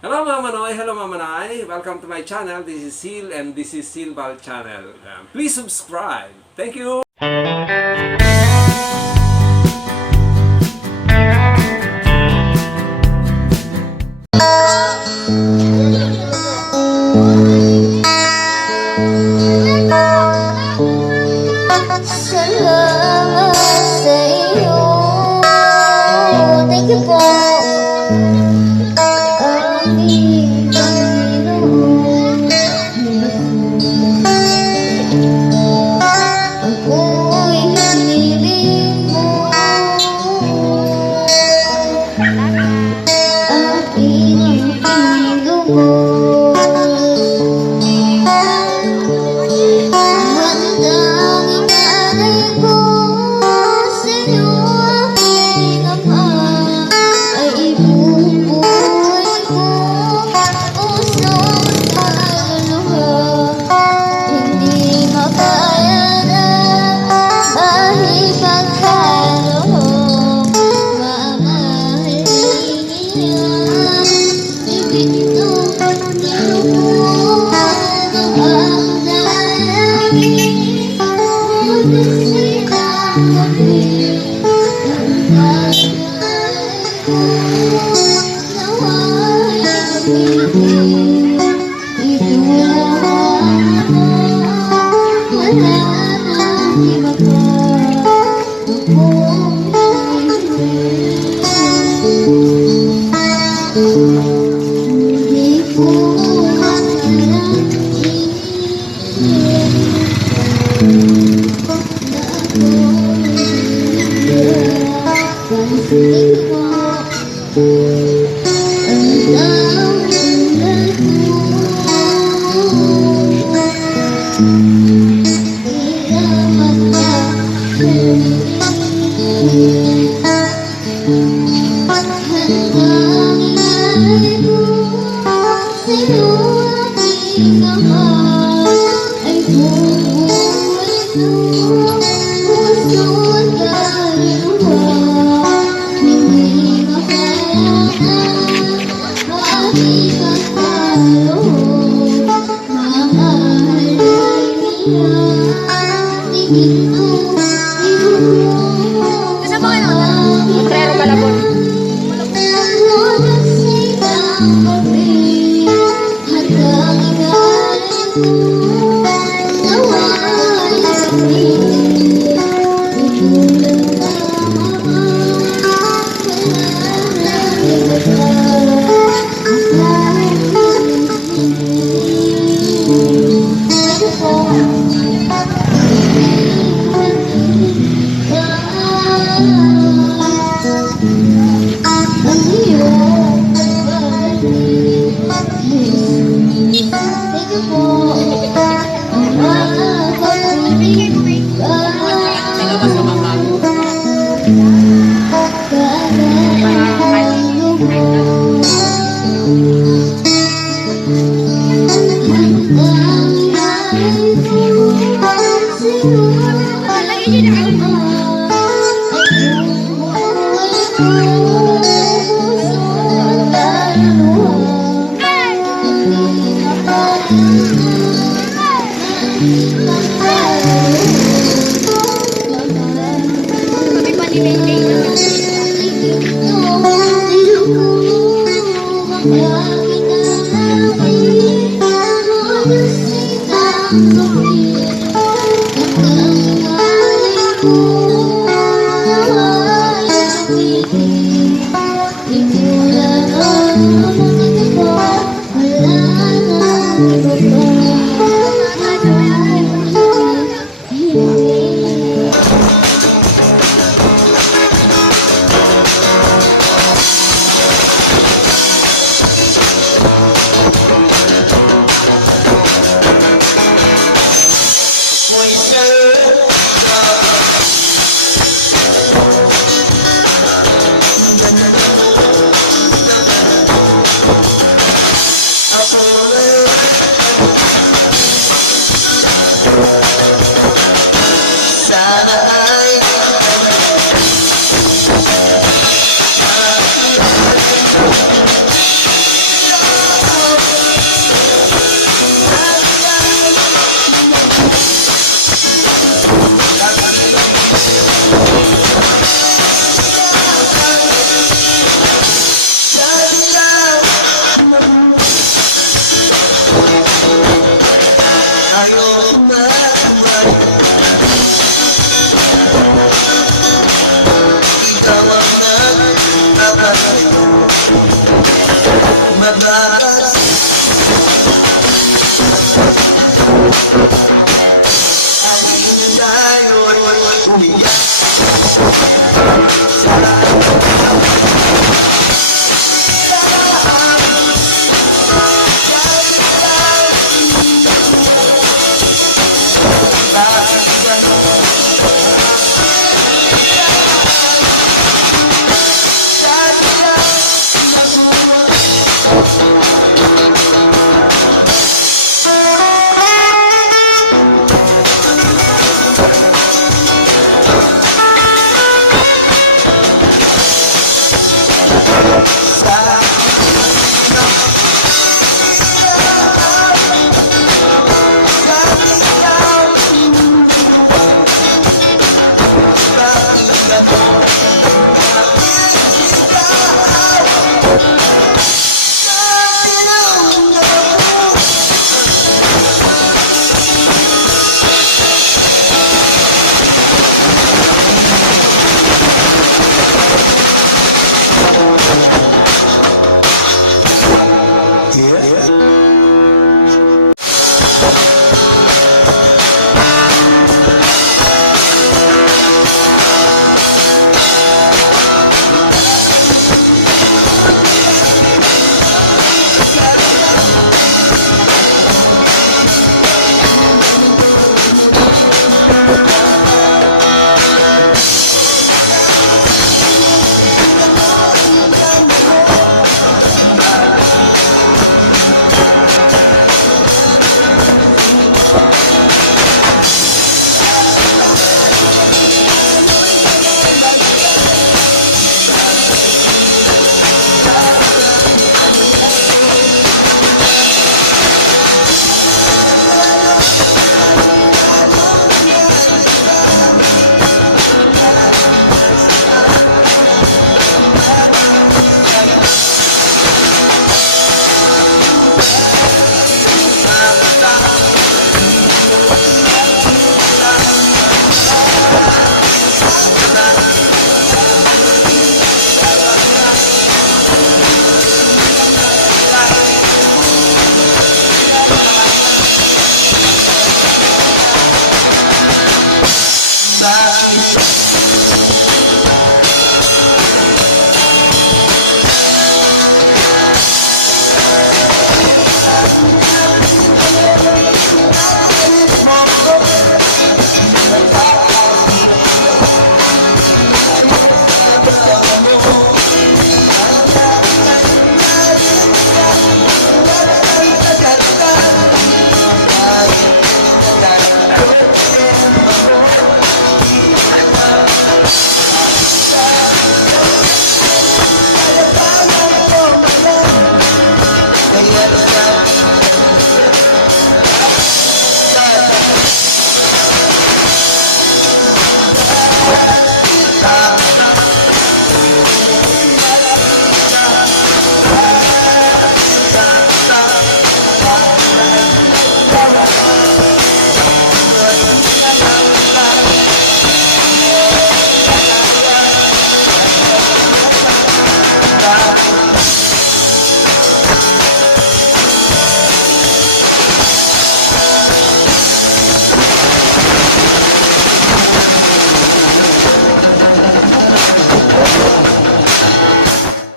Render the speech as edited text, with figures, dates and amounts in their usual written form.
Hello Mama Noy, hello Mama Nay. Welcome to my channel. This is Sil and this is Silval channel. Please subscribe. Thank you. Salamat sa iyo. Thank you po. Aming Panginoon. Ako'y hiniling mo. Aking pinulungan. Handang inalay ko sa iyo aking Ama. Ay ibubuhay ko pusong kaluluwa. Hindi makaya na mahipagkaloob. Mamahalin niya ibig itong nilubuhan ng ang dalangin. Ngunit sinagabi ang pagkakalay ko. Nawa'y gamitin. Ito lang wala nang iba pa akong hinihiling. Hindi ko makalang iniisip na ako'y pansin mo ang damdamin ko. Ilamat na sarili. Handang inalay ko sa iyo aking Ama. Ay bubuhay ko puso't kaluluwa. Hindi makaya na mahipagkaloob. Mamahalin niya tingin mo ilubuhan ng aking ngunit sinagabi handang inalay ko. Nawa'y gamitin. Ito lang Ama, wala nang iba pa akong hinihiling. Thank you po. Ang iyong pagbabalik, Jesus. Thank you po. Ang mga pag-ibig madalas ay tayo'y umiyak sa